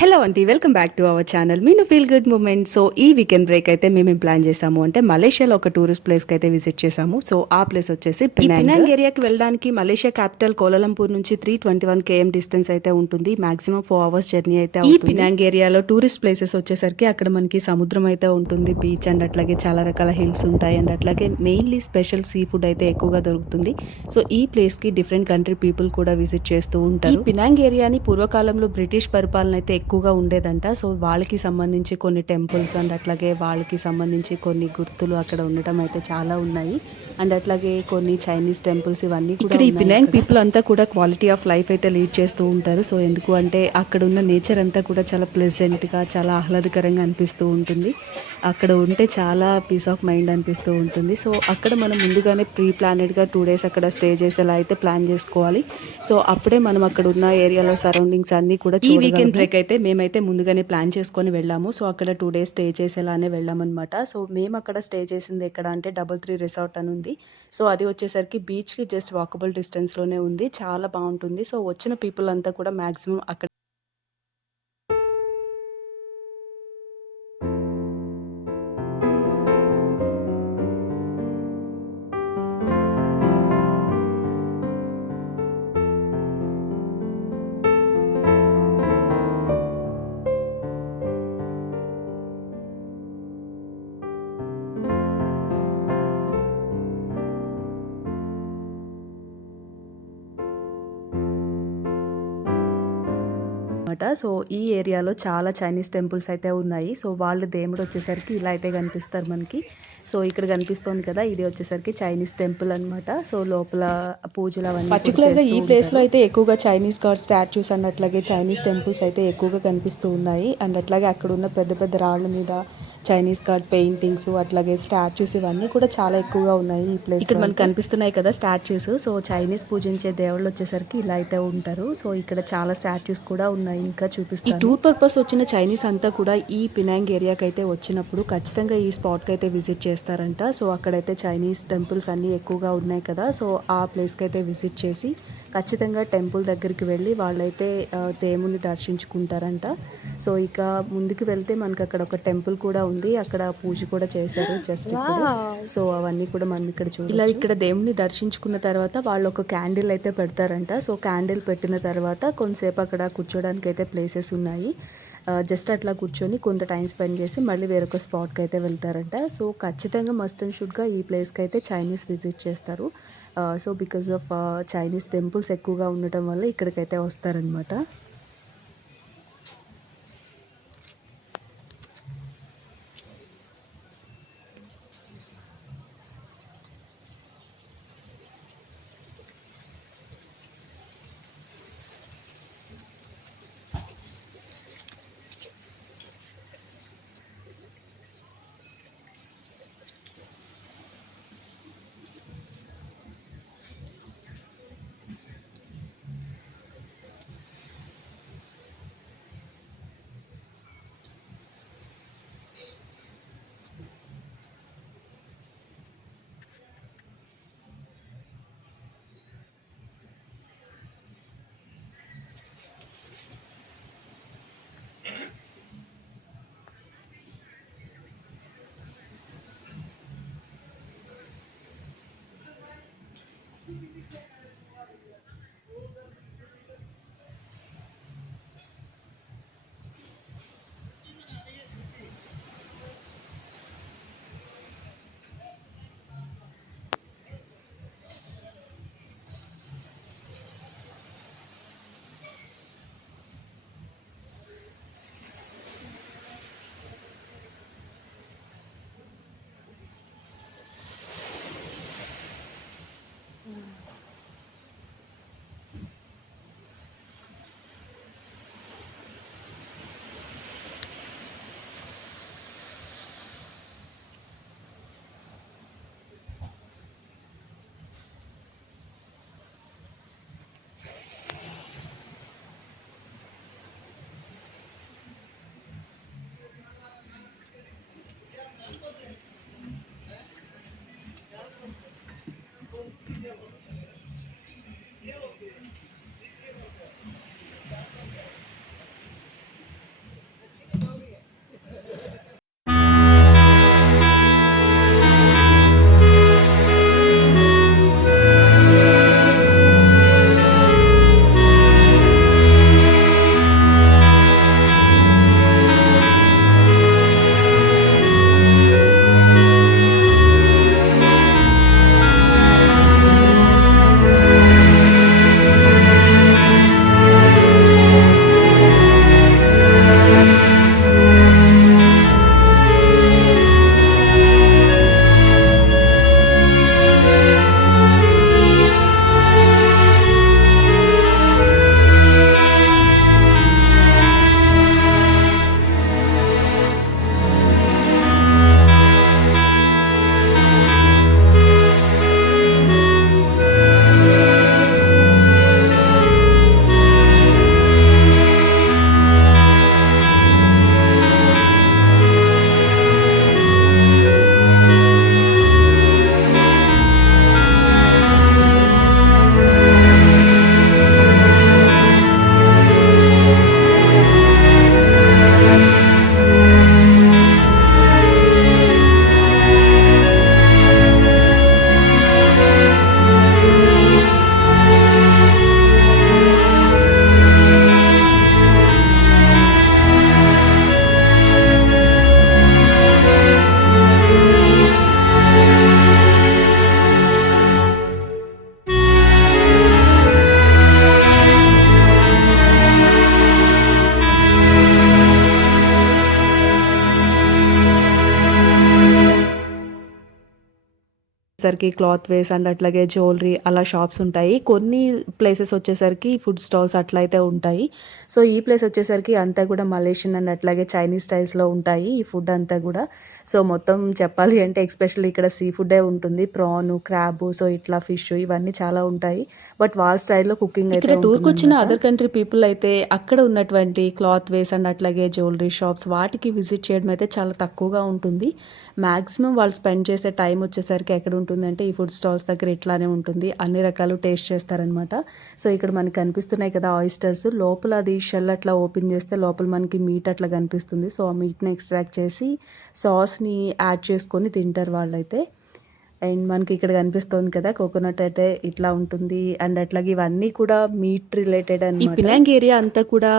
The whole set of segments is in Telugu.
హలో అండి, welcome back to our channel Meenu feel good moment. So ఈ వీకెండ్ బ్రేక్ అయితే మేము ప్లాన్ చేసాము అంటే మలేషియాలో ఒక టూరిస్ట్ ప్లేస్కి అయితే విజిట్ చేసాము. సో ఆ ప్లేస్ వచ్చేసి పినాంగ్ ఏరియాకి వెళ్ళడానికి మలేషియా క్యాపిటల్ కోలాలంపూర్ నుంచి 321 km డిస్టెన్స్ అయితే ఉంటుంది. మాక్సిమం 4 hours జర్నీ అయితే ఈ పినాంగ్ ఏరియాలో టూరిస్ట్ ప్లేసెస్ వచ్చేసరికి అక్కడ మనకి సముద్రం అయితే ఉంటుంది, బీచ్ అండ్ అట్లాగే చాలా రకాల హిల్స్ ఉంటాయి అండ్ అట్లాగే మెయిన్లీ స్పెషల్ సీ ఫుడ్ అయితే ఎక్కువగా దొరుకుతుంది. సో ఈ ప్లేస్ కి డిఫరెంట్ కంట్రీ పీపుల్ కూడా విజిట్ చేస్తూ ఉంటారు. ఈ పినాంగ్ ఏరియాని పూర్వకాలంలో బ్రిటిష్ పరిపాలన అయితే ఎక్కువగా ఉండేదంట. సో వాళ్ళకి సంబంధించి కొన్ని టెంపుల్స్ అండ్ అట్లాగే వాళ్ళకి సంబంధించి కొన్ని గుర్తులు అక్కడ ఉండటం అయితే చాలా ఉన్నాయి. అండ్ అట్లాగే కొన్ని చైనీస్ టెంపుల్స్ ఇవన్నీ కూడా ఈ పినాంగ్ పీపుల్ అంతా కూడా క్వాలిటీ ఆఫ్ లైఫ్ అయితే లీడ్ చేస్తూ ఉంటారు. సో ఎందుకు అంటే అక్కడ ఉన్న నేచర్ అంతా కూడా చాలా ప్లెజెంట్గా, చాలా ఆహ్లాదకరంగా అనిపిస్తూ ఉంటుంది. అక్కడ ఉంటే చాలా పీస్ ఆఫ్ మైండ్ అనిపిస్తూ ఉంటుంది. సో అక్కడ మనం ముందుగానే ప్రీ ప్లానెడ్గా 2 days అక్కడ స్టే చేసేలా అయితే ప్లాన్ చేసుకోవాలి. సో అప్పుడే మనం అక్కడ ఉన్న ఏరియాలో సరౌండింగ్స్ అన్నీ కూడా ఈ వీకెండ్ బ్రేక్ అయితే మేమైతే ముందుగానే ప్లాన్ చేసుకొని వెళ్ళాము. సో అక్కడ 2 days స్టే చేసేలానే వెళ్ళామన్నమాట. సో మేము అక్కడ స్టే చేసింది ఎక్కడ అంటే 33 రిసార్ట్ అని ఉంది. సో అది వచ్చేసరికి బీచ్కి జస్ట్ వాకబుల్ డిస్టెన్స్లోనే ఉంది. చాలా బాగుంటుంది. సో వచ్చిన పీపుల్ అంతా కూడా మ్యాక్సిమం అక్కడ అనమాట. సో ఈ ఏరియాలో చాలా చైనీస్ టెంపుల్స్ అయితే ఉన్నాయి. సో వాళ్ళ దేవుడు వచ్చేసరికి ఇలా అయితే కనిపిస్తారు మనకి. సో ఇక్కడ కనిపిస్తుంది కదా, ఇది వచ్చేసరికి చైనీస్ టెంపుల్ అనమాట. సో లోపల పూజలు అవన్నీ పర్టికులర్గా ఈ ప్లేస్లో అయితే ఎక్కువగా చైనీస్ గాడ్ స్టాచ్యూస్ అండ్ అట్లాగే చైనీస్ టెంపుల్స్ అయితే ఎక్కువగా కనిపిస్తూ ఉన్నాయి. అండ్ అట్లాగే అక్కడ ఉన్న పెద్ద పెద్ద రాళ్ళ మీద చైనీస్ గాడ్ పెయింటింగ్స్ అట్లాగే స్టాచ్యూస్ ఇవన్నీ కూడా చాలా ఎక్కువగా ఉన్నాయి ఈ ప్లేస్. ఇక్కడ మనకు కనిపిస్తున్నాయి కదా స్టాచ్యూస్. సో చైనీస్ పూజించే దేవుళ్ళు వచ్చేసరికి ఇలా అయితే ఉంటారు. సో ఇక్కడ చాలా స్టాచ్యూస్ కూడా ఉన్నాయి, ఇంకా చూపిస్తాను. ఈ టూర్ పర్పస్ వచ్చిన చైనీస్ అంతా కూడా ఈ పినాంగ్ ఏరియాకి అయితే వచ్చినప్పుడు ఖచ్చితంగా ఈ స్పాట్కి అయితే విజిట్ చేస్తారంట. సో అక్కడైతే చైనీస్ టెంపుల్స్ అన్నీ ఎక్కువగా ఉన్నాయి కదా. సో ఆ ప్లేస్కి అయితే విజిట్ చేసి ఖచ్చితంగా టెంపుల్ దగ్గరికి వెళ్ళి వాళ్ళైతే దేవుని దర్శించుకుంటారంట. సో ఇక ముందుకు వెళ్తే మనకు అక్కడ ఒక టెంపుల్ కూడా ఉంది, అక్కడ పూజ కూడా చేశారు జస్ట్ ఇప్పుడు. సో అవన్నీ కూడా మనం ఇక్కడ చూడాలి. ఇలా ఇక్కడ దేవుని దర్శించుకున్న తర్వాత వాళ్ళు ఒక క్యాండిల్ అయితే పెడతారంట. సో క్యాండిల్ పెట్టిన తర్వాత కొంతసేపు అక్కడ కూర్చోడానికి అయితే ప్లేసెస్ ఉన్నాయి. జస్ట్ అట్లా కూర్చొని కొంత టైం స్పెండ్ చేసి మళ్ళీ వేరొక స్పాట్కి అయితే వెళ్తారంట. సో ఖచ్చితంగా మస్ట్ అండ్ షుడ్గా ఈ ప్లేస్కి అయితే చైనీస్ విజిట్ చేస్తారు. So because of Chinese temples ఎక్కువగా ఉండటం వల్ల ఇక్కడికైతే వస్తారనమాట. వచ్చేసరికి క్లాత్ వేస్ అండ్ అట్లాగే జ్యువెలరీ అలా షాప్స్ ఉంటాయి. కొన్ని ప్లేసెస్ వచ్చేసరికి ఫుడ్ స్టాల్స్ అట్లా అయితే ఉంటాయి. సో, ఈ ప్లేస్ వచ్చేసరికి అంతా కూడా మలేషియన్ అండ్ అట్లాగే చైనీస్ స్టైల్స్‌లో ఉంటాయి ఈ ఫుడ్ అంతా గూడా. సో, మొత్తం చెప్పాలి అంటే ఎస్పెషల్లీ ఇక్కడ సీ ఫుడ్డే ఉంటుంది. ప్రాను, క్రాబు సో, ఇట్లా ఫిష్ ఇవన్నీ చాలా ఉంటాయి. బట్ వాళ్ళ స్టైల్‌లో కుకింగ్ అయితే ఇక్కడ టూర్‌కొచ్చిన ఉంటుందనమాట. అదర్ కంట్రీ పీపుల్ అయితే అక్కడ ఉన్నటువంటి క్లాత్ వేస్ అండ్ అట్లాగే జ్యువెలరీ షాప్స్ వాటికి విజిట్ చేయడం అయితే చాలా తక్కువగా ఉంటుంది. మాక్సిమం వాళ్ళు స్పెండ్ చేసే టైం వచ్చేసరికి ఎక్కడ ఉంటుందంటే ఈ ఫుడ్ స్టాల్స్ దగ్గర ఇట్లానే ఉంటుంది. అన్ని రకాలు టేస్ట్ చేస్తారనమాట. సో, ఇక్కడ మనకు కనిపిస్తున్నాయి కదా ఆయిస్టర్స్ లోపల అది షెల్ అట్లా ఓపెన్ చేస్తే లోపల మనకి మీట్ అట్లా కనిపిస్తుంది. సో, ఆ మీట్‌ని ఎక్స్ట్రాక్ట్ చేసి సాస్‌ని యాడ్ చేసుకొని తింటారు వాళ్ళైతే. అండ్ మనకి ఇక్కడ కనిపిస్తోంది కదా కోకోనట్ అయితే ఇట్లా ఉంటుంది. అండ్ అట్లాగే ఇవన్నీ కూడా మీట్ రిలేటెడ్ ఈ అనమాట. పినాంగ్ ఏరియా అంతా కూడా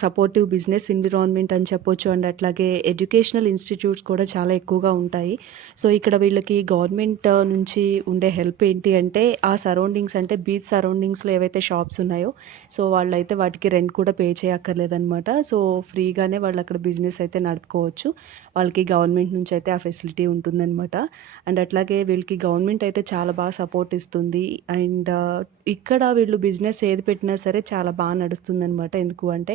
సపోర్టివ్ బిజినెస్ ఎన్విరాన్మెంట్ అని చెప్పొచ్చు. అండ్ అట్లాగే ఎడ్యుకేషనల్ ఇన్‌స్టిట్యూట్స్ కూడా చాలా ఎక్కువగా ఉంటాయి. సో, ఇక్కడ వీళ్ళకి గవర్నమెంట్ నుంచి ఉండే హెల్ప్ ఏంటి అంటే, ఆ సరౌండింగ్స్ అంటే బీచ్ సరౌండింగ్స్‌లో ఏవైతే షాప్స్ ఉన్నాయో, సో, వాళ్ళైతే వాటికి రెంట్ కూడా పే చేయక్కర్లేదనమాట. సో, ఫ్రీగానే వాళ్ళు అక్కడ బిజినెస్ అయితే నడుపుకోవచ్చు. వాళ్ళకి గవర్నమెంట్ నుంచి అయితే ఆ ఫెసిలిటీ ఉంటుందనమాట. అండ్ అట్లాగే వీళ్ళకి గవర్నమెంట్ అయితే చాలా బాగా సపోర్ట్ ఇస్తుంది. అండ్ ఇక్కడ వీళ్ళు బిజినెస్ ఏది పెట్టినా సరే చాలా బాగా నడుస్తుందనమాట. ఎందుకు అంటే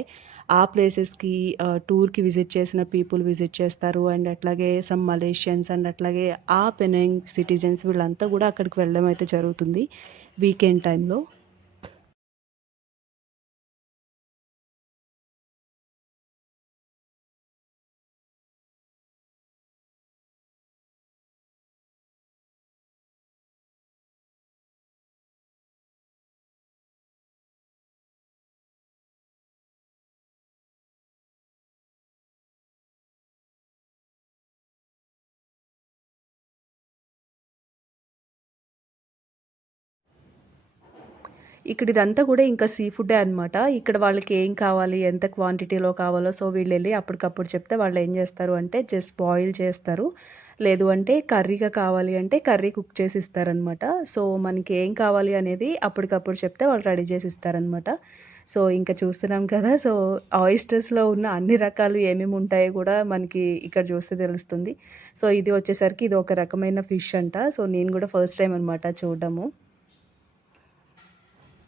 ఆ ప్లేసెస్‌కి టూర్‌కి విజిట్ చేసిన పీపుల్ విజిట్ చేస్తారు. అండ్ అట్లాగే సమ్ మలేషియన్స్ అండ్ అట్లాగే ఆ పెనాంగ్ సిటిజన్స్ వీళ్ళంతా కూడా అక్కడికి వెళ్ళడం అయితే జరుగుతుంది వీకెండ్ టైంలో. ఇక్కడ ఇదంతా కూడా ఇంకా సీ ఫుడ్డే అనమాట. ఇక్కడ వాళ్ళకి ఏం కావాలి, ఎంత క్వాంటిటీలో కావాలో సో వీళ్ళెళ్ళి అప్పటికప్పుడు చెప్తే వాళ్ళేం జేస్తారు అంటే జస్ట్ బాయిల్ చేస్తారు. లేదు అంటే కర్రీగా కావాలి అంటే కర్రీ కుక్ చేసి ఇస్తారనమాట. సో మనకి ఏం కావాలి అనేది అప్పటికప్పుడు చెప్తే వాళ్ళు రెడీ చేసి ఇస్తారనమాట. సో ఇంక చూస్తున్నాం కదా! సో ఆయిస్టర్స్‌లో ఉన్న అన్ని రకాలు ఏమేమి ఉంటాయో కూడా మనకి ఇక్కడ చూస్తే తెలుస్తుంది. సో ఇది వచ్చేసరికి ఇది ఒక రకమైన ఫిష్ అంట. సో నేను కూడా ఫస్ట్ టైమ్ అనమాట చూడడము.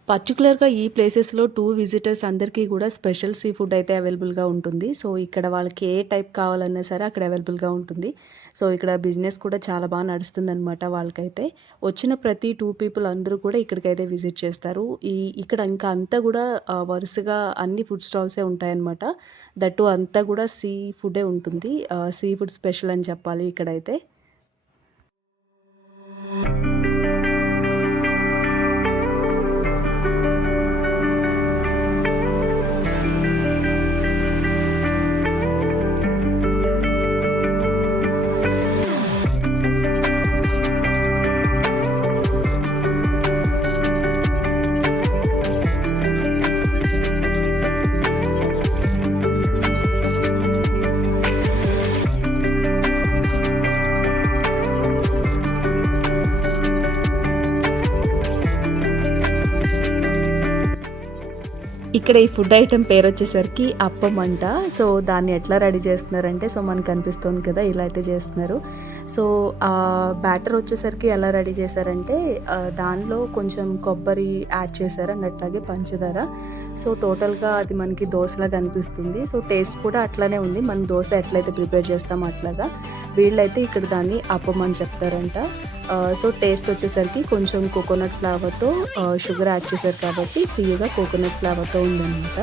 పర్టిక్యులర్‌గా ఈ ప్లేసెస్‌లో టూర్ విజిటర్స్ అందరికీ కూడా స్పెషల్ సీ ఫుడ్ అయితే అవైలబుల్‌గా ఉంటుంది. సో, ఇక్కడ వాళ్ళకి ఏ టైప్ కావాలన్నా సరే అక్కడ అవైలబుల్‌గా ఉంటుంది. సో, ఇక్కడ బిజినెస్ కూడా చాలా బాగా నడుస్తుందనమాట వాళ్ళకైతే. వచ్చిన ప్రతి 2 పీపుల్ అందరూ కూడా ఇక్కడికైతే విజిట్ చేస్తారు. ఇక్కడ ఇంకా అంతా కూడా వరుసగా అన్ని ఫుడ్ స్టాల్సే ఉంటాయన్నమాట. దట్ టూ అంతా కూడా సీ ఫుడ్డే ఉంటుంది. సీ ఫుడ్ స్పెషల్ అని చెప్పాలి ఇక్కడైతే. ఇక్కడ ఈ ఫుడ్ ఐటెమ్ పేరొచ్చేసరికి అప్పం అంట. సో, దాన్ని ఎట్లా రెడీ చేస్తున్నారంటే, సో, మనకు కనిపిస్తుంది కదా! ఇలా అయితే చేస్తున్నారు. సో, బ్యాటర్ వచ్చేసరికి ఎలా రెడీ చేశారంటే, దానిలో కొంచెం కొబ్బరి యాడ్ చేశారు. అండ్ అట్లాగే పంచదార. సో, టోటల్‌గా అది మనకి దోసలాగా అనిపిస్తుంది. సో, టేస్ట్ కూడా అట్లానే ఉంది. మనం దోస ఎట్లయితే ప్రిపేర్ చేస్తామో అట్లాగా. వీళ్ళైతే ఇక్కడ దాన్ని అప్పం అని చెప్తారంట. సో, టేస్ట్ వచ్చేసరికి కొంచెం కోకోనట్ ఫ్లేవర్‌తో షుగర్ యాడ్ చేశారు కాబట్టి తియ్యగా కోకోనట్ ఫ్లేవర్‌తో ఉందనమాట.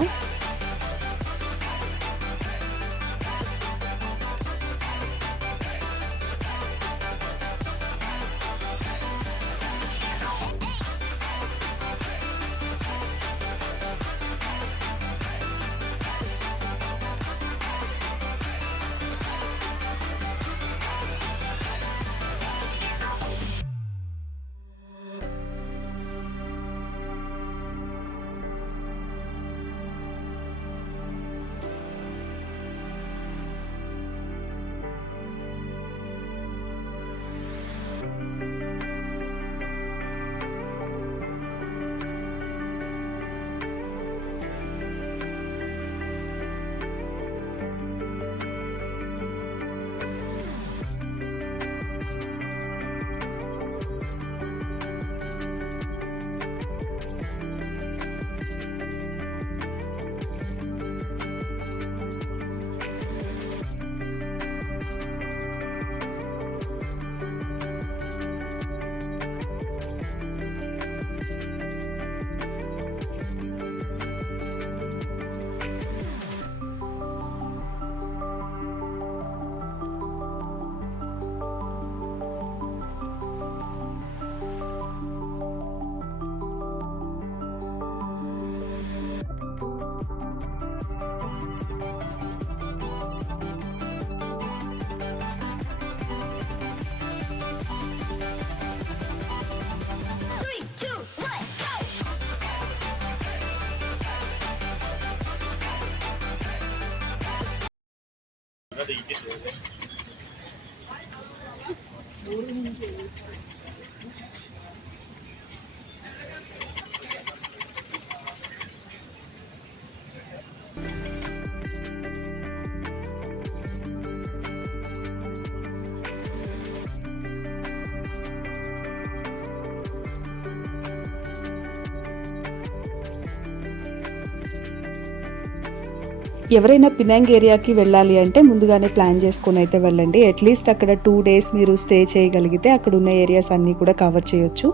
ఎవరైనా పినాంగ్ ఏరియాకి వెళ్ళాలి అంటే ముందుగానే ప్లాన్ చేసుకొని అయితే వెళ్ళండి. అట్లీస్ట్ అక్కడ 2 డేస్ మీరు స్టే చేయగలిగితే అక్కడ ఉన్న ఏరియాస్ అన్నీ కూడా కవర్ చేయొచ్చు.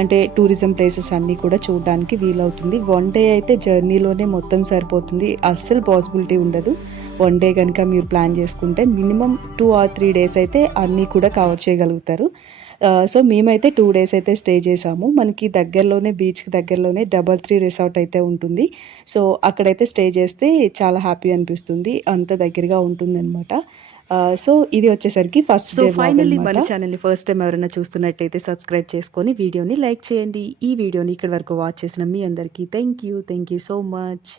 అంటే టూరిజం ప్లేసెస్ అన్నీ కూడా చూడడానికి వీలవుతుంది. 1 డే అయితే జర్నీలోనే మొత్తం సరిపోతుంది. అస్సలు పాసిబిలిటీ ఉండదు. 1 డే కనుక మీరు ప్లాన్ చేసుకుంటే మినిమం 2 ఆర్ 3 డేస్ అయితే అన్నీ కూడా కవర్ చేయగలుగుతారు. సో మేమైతే 2 డేస్ అయితే స్టే చేసాము. మనకి దగ్గరలోనే బీచ్‌కి దగ్గరలోనే 33 రిసార్ట్ అయితే ఉంటుంది. సో అక్కడైతే స్టే చేస్తే చాలా హ్యాపీ అనిపిస్తుంది. అంత దగ్గరగా ఉంటుందనమాట. సో ఇది వచ్చేసరికి first so day vlog finally అనమాట. మన ఛానల్ని ఫస్ట్ టైం ఎవరైనా చూస్తున్నట్టయితే సబ్స్క్రైబ్ చేసుకొని వీడియోని లైక్ చేయండి. ఈ వీడియోని ఇక్కడి వరకు వాచ్ చేసిన మీ అందరికీ థ్యాంక్ యూ సో మచ్.